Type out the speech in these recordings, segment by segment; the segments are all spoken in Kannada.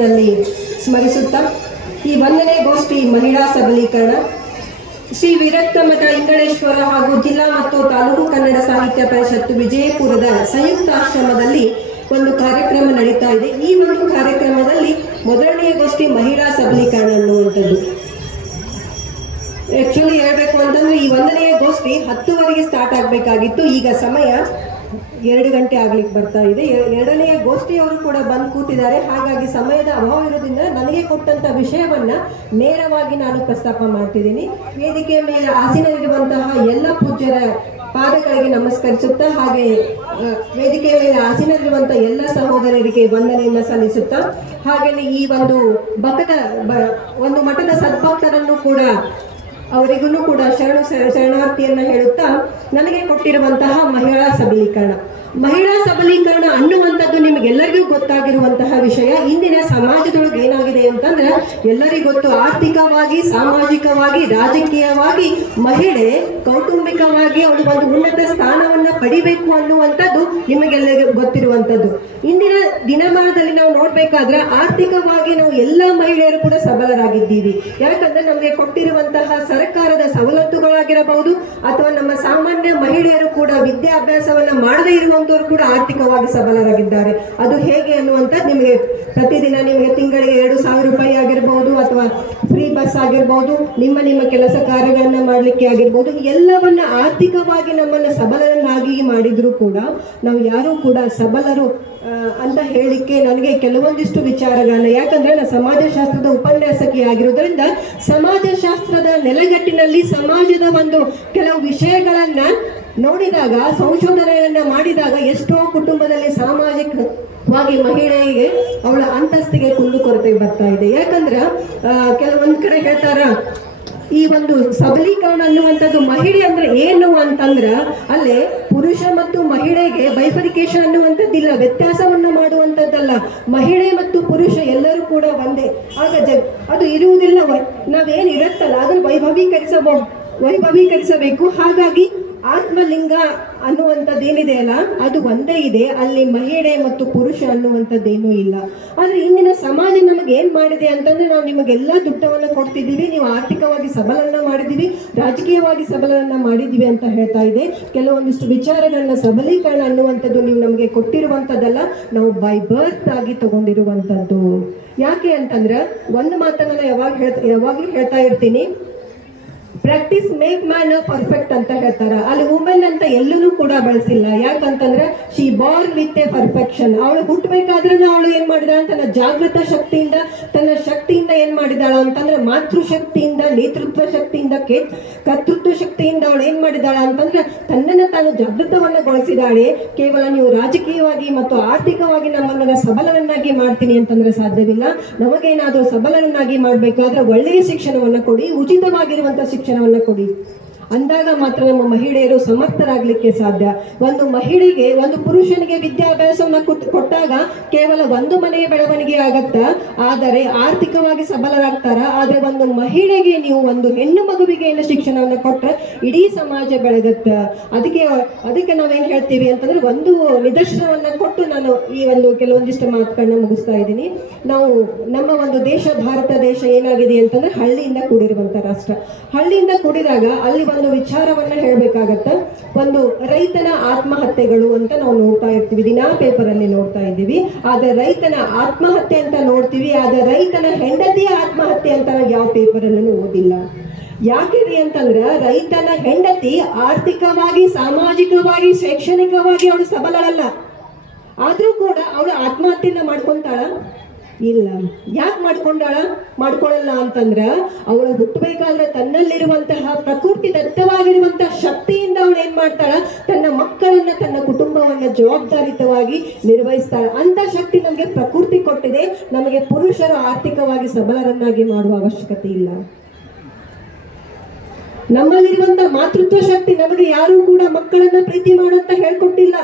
ನಲ್ಲಿ ಸ್ಮರಿಸುತ್ತಾ ಈ 1ನೇ ಗೋಷ್ಠಿ ಮಹಿಳಾ ಸಬಲೀಕರಣ ಶ್ರೀ ವಿರಕ್ತ ಮಠ ಇಂಗಳೇಶ್ವರ ಹಾಗೂ ಜಿಲ್ಲಾ ಮತ್ತು ತಾಲೂಕು ಕನ್ನಡ ಸಾಹಿತ್ಯ ಪರಿಷತ್ತು ವಿಜಯಪುರದ ಸಂಯುಕ್ತ ಆಶ್ರಮದಲ್ಲಿ ಒಂದು ಕಾರ್ಯಕ್ರಮ ನಡೀತಾ ಇದೆ. ಈ ಒಂದು ಕಾರ್ಯಕ್ರಮದಲ್ಲಿ ಮೊದಲನೆಯ ಗೋಷ್ಠಿ ಮಹಿಳಾ ಸಬಲೀಕರಣ ಅನ್ನುವಂಥದ್ದು. ಆಕ್ಚುಲಿ ಹೇಳ್ಬೇಕು ಅಂತಂದ್ರೆ ಈ 1ನೇ ಗೋಷ್ಠಿ 10 ಸ್ಟಾರ್ಟ್ ಆಗಬೇಕಾಗಿತ್ತು. ಈಗ ಸಮಯ 2 ಗಂಟೆ ಆಗ್ಲಿಕ್ಕೆ ಬರ್ತಾ ಇದೆ. 2ನೇ ಗೋಷ್ಠಿಯವರು ಕೂಡ ಬಂದು ಕೂತಿದ್ದಾರೆ. ಹಾಗಾಗಿ ಸಮಯದ ಅಭಾವ ಇರೋದ್ರಿಂದ ನನಗೆ ಕೊಟ್ಟಂತ ವಿಷಯವನ್ನ ನೇರವಾಗಿ ನಾನು ಪ್ರಸ್ತಾಪ ಮಾಡ್ತಿದ್ದೀನಿ. ವೇದಿಕೆಯ ಮೇಲೆ ಆಸೀನರಿರುವಂತಹ ಎಲ್ಲ ಪೂಜ್ಯರ ಪಾದಗಳಿಗೆ ನಮಸ್ಕರಿಸುತ್ತಾ, ಹಾಗೆ ವೇದಿಕೆಯ ಮೇಲೆ ಆಸೀನರಿರುವಂತಹ ಎಲ್ಲ ಸಹೋದರರಿಗೆ ವಂದನೆಯನ್ನು ಸಲ್ಲಿಸುತ್ತಾ, ಹಾಗೆಯೇ ಈ ಒಂದು ಮಠದ ಸದ್ಭಕ್ತರನ್ನು ಕೂಡ ಅವರಿಗೂ ಕೂಡ ಶರಣಾರ್ಥಿಯನ್ನ ಹೇಳುತ್ತಾ, ನನಗೆ ಕೊಟ್ಟಿರುವಂತಹ ಮಹಿಳಾ ಸಬಲೀಕರಣ ಅನ್ನುವಂಥದ್ದು ನಿಮಗೆಲ್ಲರಿಗೂ ಗೊತ್ತಾಗಿರುವಂತಹ ವಿಷಯ. ಇಂದಿನ ಸಮಾಜದೊಳಗೆ ಏನಾಗಿದೆ ಅಂತಂದ್ರೆ ಎಲ್ಲರಿಗೂ ಗೊತ್ತು, ಆರ್ಥಿಕವಾಗಿ, ಸಾಮಾಜಿಕವಾಗಿ, ರಾಜಕೀಯವಾಗಿ ಮಹಿಳೆ ಕೌಟುಂಬಿಕವಾಗಿ ಅವಳು ಒಂದು ಉನ್ನತ ಸ್ಥಾನವನ್ನ ಪಡಿಬೇಕು ಅನ್ನುವಂಥದ್ದು ನಿಮಗೆಲ್ಲರಿಗೂ ಗೊತ್ತಿರುವಂಥದ್ದು. ಇಂದಿನ ದಿನಮಾನದಲ್ಲಿ ನಾವು ನೋಡ್ಬೇಕಾದ್ರೆ ಆರ್ಥಿಕವಾಗಿ ನಾವು ಎಲ್ಲ ಮಹಿಳೆಯರು ಕೂಡ ಸಬಲರಾಗಿದ್ದೀವಿ. ಯಾಕಂದ್ರೆ ನಮಗೆ ಕೊಟ್ಟಿರುವಂತಹ ಸರ್ಕಾರದ ಸವಲತ್ತುಗಳಾಗಿರಬಹುದು ಅಥವಾ ನಮ್ಮ ಸಾಮಾನ್ಯ ಮಹಿಳೆಯರು ಕೂಡ ವಿದ್ಯಾಭ್ಯಾಸವನ್ನ ಮಾಡದೇ ಇರುವಂತವರು ಕೂಡ ಆರ್ಥಿಕವಾಗಿ ಸಬಲರಾಗಿದ್ದಾರೆ. ಅದು ಹೇಗೆ ಅನ್ನುವಂಥದ್ದು ನಿಮಗೆ ಪ್ರತಿದಿನ ನಿಮಗೆ ತಿಂಗಳಿಗೆ 2,000 ರೂಪಾಯಿ ಆಗಿರ್ಬಹುದು ಅಥವಾ ಫ್ರೀ ಬಸ್ ಆಗಿರ್ಬಹುದು, ನಿಮ್ಮ ಕೆಲಸ ಕಾರ್ಯಗಳನ್ನ ಮಾಡಲಿಕ್ಕೆ ಆಗಿರ್ಬಹುದು, ಎಲ್ಲವನ್ನ ಆರ್ಥಿಕವಾಗಿ ನಮ್ಮನ್ನ ಸಬಲರನ್ನಾಗಿ ಮಾಡಿದ್ರು ಕೂಡ ನಾವು ಯಾರೂ ಕೂಡ ಸಬಲರು ಅಂತ ಹೇಳಿಕ್ಕೆ ನನಗೆ ಕೆಲವೊಂದಿಷ್ಟು ವಿಚಾರಗಳನ್ನ, ಯಾಕಂದ್ರೆ ನಾನು ಸಮಾಜಶಾಸ್ತ್ರದ ಉಪನ್ಯಾಸಕಿ ಆಗಿರೋದ್ರಿಂದ ಸಮಾಜಶಾಸ್ತ್ರದ ನೆಲೆಗಟ್ಟಿನಲ್ಲಿ ಸಮಾಜದ ಒಂದು ಕೆಲವು ವಿಷಯಗಳನ್ನ ನೋಡಿದಾಗ, ಸಂಶೋಧನೆಯನ್ನ ಮಾಡಿದಾಗ ಎಷ್ಟೋ ಕುಟುಂಬದಲ್ಲಿ ಸಾಮಾಜಿಕವಾಗಿ ಮಹಿಳೆಗೆ ಅವಳ ಅಂತಸ್ತಿಗೆ ಕುಂದುಕೊರತೆ ಬರ್ತಾ ಇದೆ. ಯಾಕಂದ್ರೆ ಕೆಲವೊಂದ್ ಕಡೆ ಹೇಳ್ತಾರ, ಈ ಒಂದು ಸಬಲೀಕರಣ ಅನ್ನುವಂಥದ್ದು ಮಹಿಳೆ ಅಂದ್ರೆ ಏನು ಅಂತಂದ್ರ ಅಲ್ಲೇ ಪುರುಷ ಮತ್ತು ಮಹಿಳೆಗೆ ಬೈಫರಿಕೇಶನ್ ಅನ್ನುವಂಥದ್ದಿಲ್ಲ, ವ್ಯತ್ಯಾಸವನ್ನ ಮಾಡುವಂಥದ್ದಲ್ಲ. ಮಹಿಳೆ ಮತ್ತು ಪುರುಷ ಎಲ್ಲರೂ ಕೂಡ ಒಂದೇ. ಆಗ ಅದು ಇರುವುದಿಲ್ಲ. ನಾವೇನು ಇರುತ್ತಲ್ಲ ಅದನ್ನು ವೈಭವೀಕರಿಸಬೇಕು. ಹಾಗಾಗಿ ಆತ್ಮಲಿಂಗ ಅನ್ನುವಂಥದ್ದೇನಿದೆ ಅಲ್ಲ ಅದು ಒಂದೇ ಇದೆ, ಅಲ್ಲಿ ಮಹಿಳೆ ಮತ್ತು ಪುರುಷ ಅನ್ನುವಂಥದ್ದೇನೂ ಇಲ್ಲ. ಆದ್ರೆ ಇಂದಿನ ಸಮಾಜ ನಮಗೆ ಏನ್ ಮಾಡಿದೆ ಅಂತಂದ್ರೆ, ನಾವು ನಿಮಗೆಲ್ಲ ದುಡ್ಡವನ್ನ ಕೊಡ್ತಿದ್ದೀವಿ, ನೀವು ಆರ್ಥಿಕವಾಗಿ ಸಬಲರನ್ನ ಮಾಡಿದೀವಿ, ರಾಜಕೀಯವಾಗಿ ಸಬಲರನ್ನ ಮಾಡಿದೀವಿ ಅಂತ ಹೇಳ್ತಾ ಇದೆ. ಕೆಲವೊಂದಿಷ್ಟು ವಿಚಾರಗಳನ್ನ ಸಬಲೀಕರಣ ಅನ್ನುವಂಥದ್ದು ನೀವು ನಮಗೆ ಕೊಟ್ಟಿರುವಂಥದ್ದಲ್ಲ, ನಾವು ಬೈ ಬರ್ತ್ ಆಗಿ ತಗೊಂಡಿರುವಂಥದ್ದು. ಯಾಕೆ ಅಂತಂದ್ರೆ ಒಂದು ಮಾತನ್ನ ಯಾವಾಗ್ಲೂ ಹೇಳ್ತಾ ಇರ್ತೀನಿ, ಪ್ರಾಕ್ಟೀಸ್ ಮೇಕ್ ಮ್ಯಾನ್ ಪರ್ಫೆಕ್ಟ್ ಅಂತ ಹೇಳ್ತಾರ. ಅಲ್ಲಿ ವುಮೆನ್ ಅಂತ ಎಲ್ಲೂ ಕೂಡ ಬಳಸಿಲ್ಲ. ಯಾಕಂತಂದ್ರೆ she Born with A perfection. ಅವಳು ಹುಟ್ಟಬೇಕಾದ್ರೆ ಅವಳು ಏನ್ ಮಾಡಿದಾಳ ತನ್ನ ಜಾಗೃತ ಶಕ್ತಿಯಿಂದ, ತನ್ನ ಶಕ್ತಿಯಿಂದ ಏನ್ ಮಾಡಿದಾಳ ಅಂತಂದ್ರೆ ಮಾತೃಶಕ್ತಿಯಿಂದ, ನೇತೃತ್ವ ಶಕ್ತಿಯಿಂದ, ಕರ್ತೃತ್ವ ಶಕ್ತಿಯಿಂದ ಅವಳು ಏನ್ ಮಾಡಿದಾಳ ಅಂತಂದ್ರೆ ತನ್ನನ್ನು ತಾನು ಜಾಗೃತವನ್ನಗೊಳಿಸಿದಾಳೆ. ಕೇವಲ ನೀವು ರಾಜಕೀಯವಾಗಿ ಮತ್ತು ಆರ್ಥಿಕವಾಗಿ ನಮ್ಮನ್ನ ಸಬಲರನ್ನಾಗಿ ಮಾಡ್ತೀನಿ ಅಂತಂದ್ರೆ ಸಾಧ್ಯವಿಲ್ಲ. ನಮಗೇನಾದ್ರೂ ಸಬಲರನ್ನಾಗಿ ಮಾಡ್ಬೇಕಾದ್ರೆ ಒಳ್ಳೆಯ ಶಿಕ್ಷಣವನ್ನ ಕೊಡಿ, ಉಚಿತವಾಗಿರುವಂತಹ ಶಿಕ್ಷಣವನ್ನ ಕೊಡಿ. ಅಂದಾಗ ಮಾತ್ರ ನಮ್ಮ ಮಹಿಳೆಯರು ಸಮರ್ಥರಾಗಲಿಕ್ಕೆ ಸಾಧ್ಯ. ಒಂದು ಮಹಿಳೆಗೆ, ಒಂದು ಪುರುಷನಿಗೆ ವಿದ್ಯಾಭ್ಯಾಸವನ್ನ ಕೊಟ್ಟಾಗ ಕೇವಲ ಒಂದು ಮನೆಯ ಬೆಳವಣಿಗೆ ಆಗತ್ತ, ಆದರೆ ಆರ್ಥಿಕವಾಗಿ ಸಬಲರಾಗ್ತಾರ. ಆದ್ರೆ ಒಂದು ಮಹಿಳೆಗೆ ನೀವು ಒಂದು ಹೆಣ್ಣು ಮಗುವಿಗೆ ಏನು ಶಿಕ್ಷಣವನ್ನ ಕೊಟ್ಟರೆ ಇಡೀ ಸಮಾಜ ಬೆಳಗತ್ತ. ಅದಕ್ಕೆ ನಾವೇನ್ ಹೇಳ್ತೀವಿ ಅಂತಂದ್ರೆ, ಒಂದು ನಿದರ್ಶನವನ್ನ ಕೊಟ್ಟು ನಾನು ಈ ಒಂದು ಕೆಲವೊಂದಿಷ್ಟು ಮಾತುಗಳನ್ನ ಮುಗಿಸ್ತಾ ಇದ್ದೀನಿ. ನಾವು ನಮ್ಮ ಒಂದು ದೇಶ, ಭಾರತ ದೇಶ ಏನಾಗಿದೆ ಅಂತಂದ್ರೆ ಹಳ್ಳಿಯಿಂದ ಕೂಡಿರುವಂತ ರಾಷ್ಟ್ರ. ಹಳ್ಳಿಯಿಂದ ಕೂಡಿದಾಗ ಅಲ್ಲಿ ಒಂದು ವಿಚಾರವನ್ನ ಹೇಳ್ಬೇಕಾಗತ್ತ. ಒಂದು ರೈತನ ಆತ್ಮಹತ್ಯೆಗಳು ಅಂತ ನಾವು ನೋಡ್ತಾ ಇರ್ತೀವಿ, ದಿನಾ ಪೇಪರ್ ಅಲ್ಲಿ ನೋಡ್ತಾ ಇದ್ದೀವಿ. ಆದ್ರೆ ರೈತನ ಆತ್ಮಹತ್ಯೆ ಅಂತ ನೋಡ್ತೀವಿ, ಆದ್ರೆ ರೈತನ ಹೆಂಡತಿಯ ಆತ್ಮಹತ್ಯೆ ಅಂತ ನಾವು ಯಾವ ಪೇಪರ್ ಅಲ್ಲೂ ಓದಿಲ್ಲ. ಯಾಕಿದೆ ಅಂತಂದ್ರೆ ರೈತನ ಹೆಂಡತಿ ಆರ್ಥಿಕವಾಗಿ, ಸಾಮಾಜಿಕವಾಗಿ, ಶೈಕ್ಷಣಿಕವಾಗಿ ಅವಳು ಸಬಲಳಲ್ಲ. ಆದ್ರೂ ಕೂಡ ಅವಳು ಆತ್ಮಹತ್ಯೆಯನ್ನ ಮಾಡ್ಕೊಂತಾಳ? ಇಲ್ಲ. ಯಾಕೆ ಮಾಡ್ಕೊಳ್ಳಲ್ಲ ಅಂತಂದ್ರ ಅವಳು ಹುಟ್ಟಬೇಕಾದ್ರೆ ತನ್ನಲ್ಲಿರುವಂತಹ ಪ್ರಕೃತಿ ದತ್ತವಾಗಿರುವಂತಹ ಶಕ್ತಿಯಿಂದ ಅವಳು ಏನ್ ಮಾಡ್ತಾಳ, ತನ್ನ ಮಕ್ಕಳನ್ನ, ತನ್ನ ಕುಟುಂಬವನ್ನ ಜವಾಬ್ದಾರಿತವಾಗಿ ನಿರ್ವಹಿಸ್ತಾಳ. ಅಂತ ಶಕ್ತಿ ನಮಗೆ ಪ್ರಕೃತಿ ಕೊಟ್ಟಿದೆ. ನಮಗೆ ಪುರುಷರು ಆರ್ಥಿಕವಾಗಿ ಸಬಲರನ್ನಾಗಿ ಮಾಡುವ ಅವಶ್ಯಕತೆ ಇಲ್ಲ. ನಮ್ಮಲ್ಲಿರುವಂತಹ ಮಾತೃತ್ವ ಶಕ್ತಿ ನಮಗೆ ಯಾರೂ ಕೂಡ ಮಕ್ಕಳನ್ನ ಪ್ರೀತಿ ಮಾಡಂತ ಹೇಳ್ಕೊಟ್ಟಿಲ್ಲ.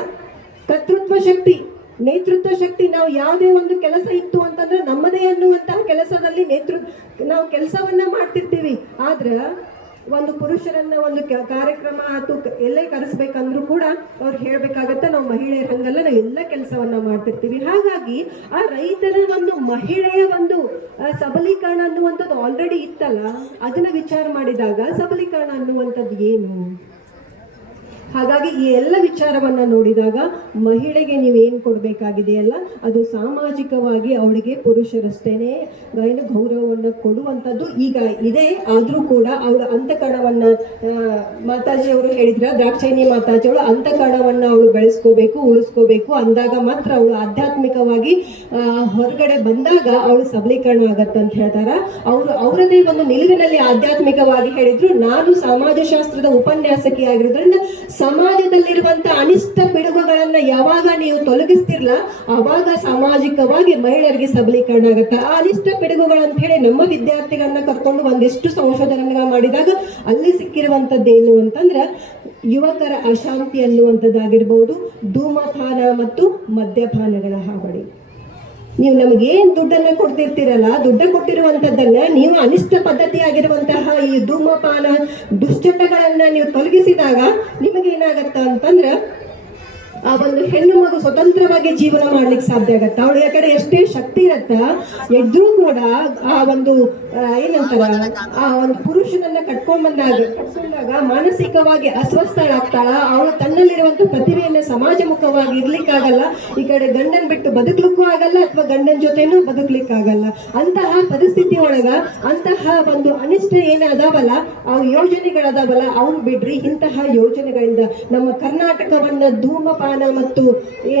ಕರ್ತೃತ್ವ ಶಕ್ತಿ, ನೇತೃತ್ವ ಶಕ್ತಿ, ನಾವು ಯಾವುದೇ ಒಂದು ಕೆಲಸ ಇತ್ತು ಅಂತಂದ್ರೆ ನಮ್ಮದೇ ಅನ್ನುವಂತಹ ಕೆಲಸದಲ್ಲಿ ನಾವು ಕೆಲಸವನ್ನ ಮಾಡ್ತಿರ್ತೀವಿ. ಆದ್ರೆ ಒಂದು ಪುರುಷರನ್ನ ಒಂದು ಕಾರ್ಯಕ್ರಮ ಅಥವಾ ಎಲ್ಲೇ ಕರೆಸ್ಬೇಕಂದ್ರೂ ಕೂಡ ಅವ್ರು ಹೇಳ್ಬೇಕಾಗತ್ತೆ, ನಾವು ಮಹಿಳೆಯರ ಹಂಗಲ್ಲ, ನಾವು ಎಲ್ಲ ಕೆಲಸವನ್ನ ಮಾಡ್ತಿರ್ತೀವಿ. ಹಾಗಾಗಿ ಆ ರೈತರ ಒಂದು ಮಹಿಳೆಯ ಒಂದು ಸಬಲೀಕರಣ ಅನ್ನುವಂಥದ್ದು ಆಲ್ರೆಡಿ ಇತ್ತಲ್ಲ, ಅದನ್ನ ವಿಚಾರ ಮಾಡಿದಾಗ ಸಬಲೀಕರಣ ಅನ್ನುವಂಥದ್ದು ಏನು? ಹಾಗಾಗಿ ಈ ಎಲ್ಲ ವಿಚಾರವನ್ನ ನೋಡಿದಾಗ ಮಹಿಳೆಗೆ ನೀವೇನು ಕೊಡಬೇಕಾಗಿದೆಯಲ್ಲ ಅದು ಸಾಮಾಜಿಕವಾಗಿ ಅವಳಿಗೆ ಪುರುಷರಷ್ಟೇನೆ ಏನು ಗೌರವವನ್ನು ಕೊಡುವಂಥದ್ದು ಈಗ ಇದೆ. ಆದರೂ ಕೂಡ ಅವಳ ಅಂತಃಕರಣವನ್ನು ಮಾತಾಜಿಯವರು ಹೇಳಿದ್ರ, ದ್ರಾಕ್ಷಾಯಿಣಿ ಮಾತಾಜಿಯವಳು ಅಂತಃಕರಣವನ್ನು ಅವಳು ಬೆಳೆಸ್ಕೋಬೇಕು, ಉಳಿಸ್ಕೋಬೇಕು. ಅಂದಾಗ ಮಾತ್ರ ಅವಳು ಆಧ್ಯಾತ್ಮಿಕವಾಗಿ ಹೊರಗಡೆ ಬಂದಾಗ ಅವಳು ಸಬಲೀಕರಣ ಆಗತ್ತೆ ಅಂತ ಹೇಳ್ತಾರ. ಅವರದೇ ಒಂದು ನಿಲುವಿನಲ್ಲಿ ಆಧ್ಯಾತ್ಮಿಕವಾಗಿ ಹೇಳಿದ್ರು. ನಾನು ಸಮಾಜಶಾಸ್ತ್ರದ ಉಪನ್ಯಾಸಕಿ ಆಗಿರೋದ್ರಿಂದ ಸಮಾಜದಲ್ಲಿರುವಂತ ಅನಿಷ್ಟ ಪಿಡುಗುಗಳನ್ನ ಯಾವಾಗ ನೀವು ತೊಲಗಿಸ್ತಿರ್ಲ ಅವಾಗ ಸಾಮಾಜಿಕವಾಗಿ ಮಹಿಳೆಯರಿಗೆ ಸಬಲೀಕರಣ ಆಗುತ್ತೆ. ಆ ಅನಿಷ್ಟ ಪಿಡುಗುಗಳಂತ ಹೇಳಿ ನಮ್ಮ ವಿದ್ಯಾರ್ಥಿಗಳನ್ನ ಕರ್ಕೊಂಡು ಒಂದಿಷ್ಟು ಸಂಶೋಧನೆಗಳ ಮಾಡಿದಾಗ ಅಲ್ಲಿ ಸಿಕ್ಕಿರುವಂತದ್ದೇನು ಅಂತಂದ್ರೆ ಯುವಕರ ಅಶಾಂತಿ ಅನ್ನುವಂಥದ್ದಾಗಿರ್ಬೋದು, ಧೂಮಪಾನ ಮತ್ತು ಮದ್ಯಪಾನಗಳ ಹಾವಳಿ. ನೀವು ನಮಗೇನು ದುಡ್ಡನ್ನ ಕೊಡ್ತಿರ್ತೀರಲ್ಲ, ದುಡ್ಡ ಕೊಟ್ಟಿರುವಂತದ್ದನ್ನ ನೀವು ಅನಿಷ್ಟ ಪದ್ಧತಿ ಆಗಿರುವಂತಹ ಈ ಧೂಮಪಾನ ದುಶ್ಚಟಗಳನ್ನ ನೀವು ತೊಲಗಿಸಿದಾಗ ನಿಮಗೇನಾಗತ್ತ ಅಂತಂದ್ರೆ ಆ ಒಂದು ಹೆಣ್ಣು ಮಗು ಸ್ವತಂತ್ರವಾಗಿ ಜೀವನ ಮಾಡ್ಲಿಕ್ಕೆ ಸಾಧ್ಯ ಆಗತ್ತ. ಅವಳ ಕಡೆ ಎಷ್ಟೇ ಶಕ್ತಿ ಇರತ್ತ ಎದ್ರೂ ಕೂಡ ಆ ಒಂದು ಏನಂತಾರ ಆ ಒಂದು ಪುರುಷನನ್ನ ಕಟ್ಕೊಂಡಾಗ ಮಾನಸಿಕವಾಗಿ ಅಸ್ವಸ್ಥಳಾಗ್ತಾಳ. ಅವಳು ತನ್ನಲ್ಲಿರುವಂತ ಪ್ರತಿಭೆಯನ್ನ ಸಮಾಜಮುಖವಾಗಿ ಇರ್ಲಿಕ್ಕಾಗಲ್ಲ. ಈ ಕಡೆ ಗಂಡನ್ ಬಿಟ್ಟು ಬದುಕ್ಲಿಕ್ಕೂ ಆಗಲ್ಲ ಅಥವಾ ಗಂಡನ ಜೊತೆನೂ ಬದುಕ್ಲಿಕ್ಕಾಗಲ್ಲ. ಅಂತಹ ಪರಿಸ್ಥಿತಿ ಒಳಗ ಅಂತಹ ಒಂದು ಅನಿಷ್ಟ ಏನಾದಾವಲ್ಲ ಆ ಯೋಜನೆಗಳದಾವಲ್ಲ ಅವ್ನು ಬಿಡ್ರಿ. ಇಂತಹ ಯೋಜನೆಗಳಿಂದ ನಮ್ಮ ಕರ್ನಾಟಕವನ್ನ ಧೂಮಪಾನ ಮತ್ತು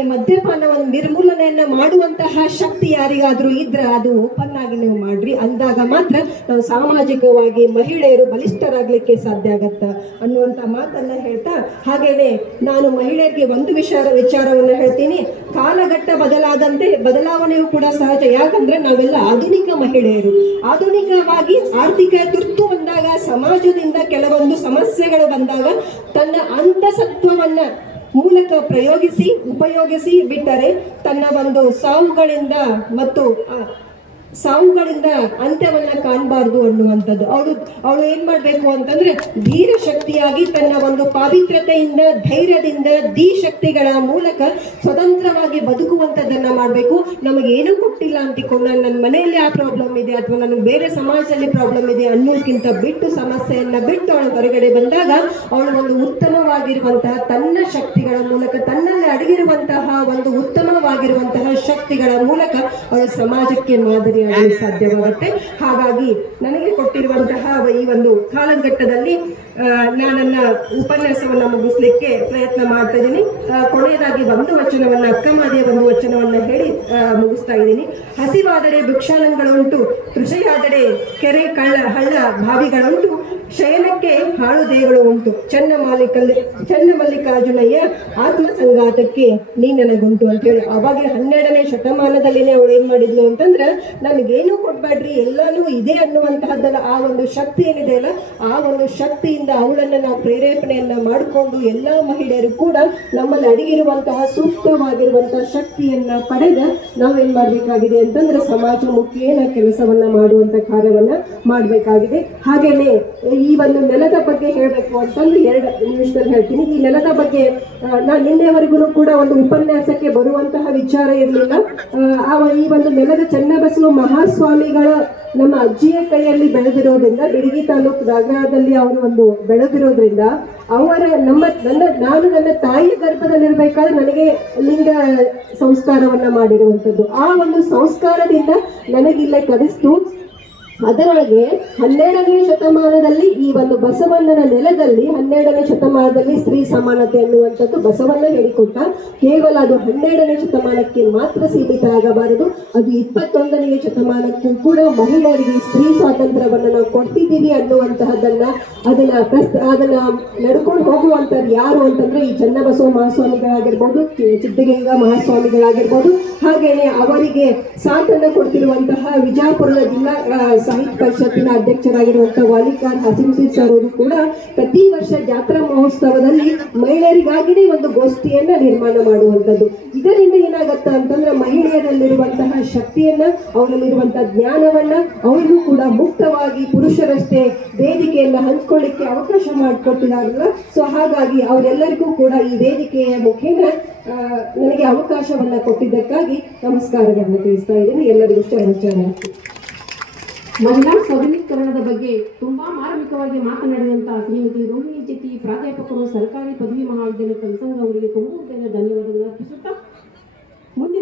ಮದ್ಯಪಾನವನ್ನು ನಿರ್ಮೂಲನೆಯನ್ನ ಮಾಡುವಂತಹ ಶಕ್ತಿ ಯಾರಿಗಾದ್ರೂ ಇದ್ರೆ ಅದು ಓಪನ್ ಆಗಿ ನೀವು ಮಾಡ್ರಿ. ಅಂದಾಗ ಮಾತ್ರ ನಾವು ಸಾಮಾಜಿಕವಾಗಿ ಮಹಿಳೆಯರು ಬಲಿಷ್ಠರಾಗ್ಲಿಕ್ಕೆ ಸಾಧ್ಯ ಆಗತ್ತ ಅನ್ನುವಂತ ಮಾತನ್ನ ಹೇಳ್ತಾ, ಹಾಗೇನೆ ನಾನು ಮಹಿಳೆಯರಿಗೆ ಒಂದು ವಿಚಾರವನ್ನ ಹೇಳ್ತೀನಿ. ಕಾಲಘಟ್ಟ ಬದಲಾದಂತೆ ಬದಲಾವಣೆಯೂ ಕೂಡ ಸಹಜ. ಯಾಕಂದ್ರೆ ನಾವೆಲ್ಲ ಆಧುನಿಕ ಮಹಿಳೆಯರು. ಆಧುನಿಕವಾಗಿ ಆರ್ಥಿಕ ತುರ್ತು ಬಂದಾಗ, ಸಮಾಜದಿಂದ ಕೆಲವೊಂದು ಸಮಸ್ಯೆಗಳು ಬಂದಾಗ ತನ್ನ ಅಂತಸತ್ವವನ್ನ ಮೂಲಕ ಉಪಯೋಗಿಸಿ ಬಿಟ್ಟರೆ ತನ್ನ ಒಂದು ಸಾವುಗಳಿಂದ ಅಂತ್ಯವನ್ನ ಕಾಣಬಾರ್ದು ಅನ್ನುವಂಥದ್ದು. ಅವಳು ಏನ್ ಮಾಡ್ಬೇಕು ಅಂತಂದ್ರೆ ಧೀರ ಶಕ್ತಿಯಾಗಿ ತನ್ನ ಒಂದು ಪಾವಿತ್ರತೆಯಿಂದ, ಧೈರ್ಯದಿಂದ, ಶಕ್ತಿಗಳ ಮೂಲಕ ಸ್ವತಂತ್ರವಾಗಿ ಬದುಕುವಂಥದ್ದನ್ನ ಮಾಡಬೇಕು. ನಮಗೇನು ಕೊಟ್ಟಿಲ್ಲ ಅಂತಿಕೊಂಡು ನನ್ನ ಮನೆಯಲ್ಲಿ ಆ ಪ್ರಾಬ್ಲಮ್ ಇದೆ ಅಥವಾ ನನಗೆ ಬೇರೆ ಸಮಾಜದಲ್ಲಿ ಪ್ರಾಬ್ಲಮ್ ಇದೆ ಅನ್ನೋದಕ್ಕಿಂತ ಬಿಟ್ಟು, ಸಮಸ್ಯೆಯನ್ನ ಬಿಟ್ಟು ಅವಳು ಹೊರಗಡೆ ಬಂದಾಗ ಅವಳು ಒಂದು ಉತ್ತಮವಾಗಿರುವಂತಹ ತನ್ನ ಶಕ್ತಿಗಳ ಮೂಲಕ, ತನ್ನಲ್ಲಿ ಅಡಗಿರುವಂತಹ ಒಂದು ಉತ್ತಮವಾಗಿರುವಂತಹ ಶಕ್ತಿಗಳ ಮೂಲಕ ಅವಳು ಸಮಾಜಕ್ಕೆ ಮಾದರಿ ಸಾಧ್ಯವಾಗುತ್ತೆ. ಹಾಗಾಗಿ ನನಗೆ ಕೊಟ್ಟಿರುವಂತಹ ಈ ಒಂದು ಕಾಲಘಟ್ಟದಲ್ಲಿ ನಾನನ್ನ ಉಪನ್ಯಾಸವನ್ನ ಮುಗಿಸ್ಲಿಕ್ಕೆ ಪ್ರಯತ್ನ ಮಾಡ್ತಾ ಇದ್ದೀನಿ. ಕೊನೆಯದಾಗಿ ಒಂದು ವಚನವನ್ನ, ಅಕ್ಕಮಾದಿಯ ಒಂದು ವಚನವನ್ನ ಹೇಳಿ ಮುಗಿಸ್ತಾ ಇದ್ದೀನಿ. ಹಸಿವಾದರೆ ಭಿಕ್ಷಾನಂಗಳುಂಟು, ತೃಷೆಯಾದರೆ ಕೆರೆ ಹಳ್ಳ ಬಾವಿಗಳುಂಟು, ಶಯನಕ್ಕೆ ಹಾಳು ದೇಗಳು ಉಂಟು, ಚನ್ನಮಲ್ಲಿಕಾರ್ಜುನಯ್ಯ ಆತ್ಮ ಸಂಘಾತಕ್ಕೆ ನೀ ನನಗುಂಟು ಅಂತ ಹೇಳಿ. ಅವಾಗ 12ನೇ ಶತಮಾನದಲ್ಲಿನೇ ಅವಳು ಏನ್ ಮಾಡಿದ್ಲು ಅಂತಂದ್ರೆ ನನಗೇನು ಕೊಡ್ಬೇಡ್ರಿ ಎಲ್ಲಾನು ಇದೆ ಅನ್ನುವಂತಹದ್ದಲ್ಲ. ಆ ಒಂದು ಶಕ್ತಿ ಏನಿದೆ ಅಲ್ಲ, ಆ ಒಂದು ಶಕ್ತಿಯಿಂದ ಅವಳನ್ನ ನಾವು ಪ್ರೇರೇಪಣೆಯನ್ನ ಮಾಡಿಕೊಂಡು ಎಲ್ಲಾ ಮಹಿಳೆಯರು ಕೂಡ ನಮ್ಮಲ್ಲಿ ಅಡಗಿರುವಂತಹ ಸೂಕ್ತವಾಗಿರುವಂತಹ ಶಕ್ತಿಯನ್ನ ಪಡೆದ ನಾವೇನ್ ಮಾಡ್ಬೇಕಾಗಿದೆ ಅಂತಂದ್ರೆ ಸಮಾಜಮುಖಿಯೇನ ಕೆಲಸವನ್ನ ಮಾಡುವಂತ ಕಾರ್ಯವನ್ನ ಮಾಡಬೇಕಾಗಿದೆ. ಹಾಗೇನೆ ಈ ಒಂದು ನೆಲದ ಬಗ್ಗೆ ಹೇಳಬೇಕು ಅಂತಂದ್ರೆ 2 ನಿಮಿಷದಲ್ಲಿ ಹೇಳ್ತೀನಿ. ಈ ನೆಲದ ಬಗ್ಗೆ ನಾನು ನಿನ್ನೆವರೆಗೂ ಕೂಡ ಒಂದು ಉಪನ್ಯಾಸಕ್ಕೆ ಬರುವಂತಹ ವಿಚಾರ ಇರಲಿಲ್ಲ. ಈ ಒಂದು ನೆಲದ ಚನ್ನಬಸವ ಮಹಾಸ್ವಾಮಿಗಳ ನಮ್ಮ ಅಜ್ಜಿಯ ಕೈಯಲ್ಲಿ ಬೆಳೆದಿರೋದ್ರಿಂದ, ಬಿಡಗಿ ತಾಲೂಕು ನಗರದಲ್ಲಿ ಅವರು ಒಂದು ಬೆಳೆದಿರೋದ್ರಿಂದ ಅವರ ನಾನು ನನ್ನ ತಾಯಿಯ ಗರ್ಭದಲ್ಲಿರ್ಬೇಕಾದ್ರೆ ನನಗೆ ಲಿಂಗ ಸಂಸ್ಕಾರವನ್ನ ಮಾಡಿರುವಂಥದ್ದು. ಆ ಒಂದು ಸಂಸ್ಕಾರದಿಂದ ನನಗಿಲ್ಲೇ ಕಲಿಸ್ತು. ಅದರೊಳಗೆ 12ನೇ ಶತಮಾನದಲ್ಲಿ ಈ ಒಂದು ಬಸವಣ್ಣನ ನೆಲದಲ್ಲಿ 12ನೇ ಶತಮಾನದಲ್ಲಿ ಸ್ತ್ರೀ ಸಮಾನತೆ ಅನ್ನುವಂಥದ್ದು ಬಸವಣ್ಣ ಹೇಳಿಕೊಟ್ಟ. ಕೇವಲ ಅದು 12ನೇ ಶತಮಾನಕ್ಕೆ ಮಾತ್ರ ಸೀಮಿತ ಆಗಬಾರದು, ಅದು 21ನೇ ಶತಮಾನಕ್ಕೂ ಕೂಡ ಮಹಿಳೆಯರಿಗೆ ಸ್ತ್ರೀ ಸ್ವಾತಂತ್ರ್ಯವನ್ನು ನಾವು ಕೊಡ್ತಿದ್ದೀವಿ ಅನ್ನುವಂತಹದ್ದನ್ನ ಅದನ್ನ ನಡ್ಕೊಂಡು ಹೋಗುವಂಥದ್ದು ಯಾರು ಅಂತಂದ್ರೆ ಈ ಚನ್ನಬಸವ ಮಹಾಸ್ವಾಮಿಗಳಾಗಿರ್ಬೋದು, ಸಿದ್ಧಗಂಗಾ ಮಹಾಸ್ವಾಮಿಗಳಾಗಿರ್ಬೋದು. ಹಾಗೇನೆ ಅವರಿಗೆ ಸಾಥನ್ನ ಕೊಡ್ತಿರುವಂತಹ ವಿಜಯಪುರದ ಜಿಲ್ಲಾ ಸಾಹಿತ್ಯ ಪರಿಷತ್ತಿನ ಅಧ್ಯಕ್ಷರಾಗಿರುವಂತಹ ವಾಲಿಕಾರ್ ಹಸಿಂಸೀರ್ ಸರ್ ಅವರು ಕೂಡ ಪ್ರತಿ ವರ್ಷ ಜಾತ್ರಾ ಮಹೋತ್ಸವದಲ್ಲಿ ಮಹಿಳೆಯರಿಗಾಗಿನೇ ಒಂದು ಗೋಷ್ಠಿಯನ್ನ ನಿರ್ಮಾಣ ಮಾಡುವಂಥದ್ದು. ಇದರಿಂದ ಏನಾಗತ್ತ ಅಂತಂದ್ರೆ ಮಹಿಳೆಯರಲ್ಲಿರುವಂತಹ ಶಕ್ತಿಯನ್ನ, ಅವರಲ್ಲಿರುವಂತಹ ಜ್ಞಾನವನ್ನ ಅವರಿಗೂ ಕೂಡ ಮುಕ್ತವಾಗಿ ಪುರುಷರಷ್ಟೇ ವೇದಿಕೆಯನ್ನ ಹಂಚ್ಕೊಳ್ಳಿಕ್ಕೆ ಅವಕಾಶ ಮಾಡಿಕೊಟ್ಟಿದಾರಲ್ಲ. ಸೊ ಹಾಗಾಗಿ ಅವರೆಲ್ಲರಿಗೂ ಕೂಡ ಈ ವೇದಿಕೆಯ ಮುಖೇನ ನನಗೆ ಅವಕಾಶವನ್ನ ಕೊಟ್ಟಿದ್ದಕ್ಕಾಗಿ ನಮಸ್ಕಾರಗಳನ್ನು ತಿಳಿಸ್ತಾ ಇದ್ದೀನಿ. ಎಲ್ಲರಿಗೂ ಶರಣು. ಮಹಿಳಾ ಸಬಲೀಕರಣದ ಬಗ್ಗೆ ತುಂಬಾ ಮಾರ್ಮಿಕವಾಗಿ ಮಾತನಾಡಿದಂತಹ ಶ್ರೀಮತಿ ರೋಹಿಣಿ ಜೆಟ್ಟಿ ಪ್ರಾಧ್ಯಾಪಕರು, ಸರ್ಕಾರಿ ಪದವಿ ಮಹಾವಿದ್ಯಾಲಯ ಕಲಸಂಗ ಅವರಿಗೆ ತುಂಬ ಧನ್ಯವಾದಗಳು ಅರ್ಪಿಸುತ್ತಾ ಮುಂದಿನ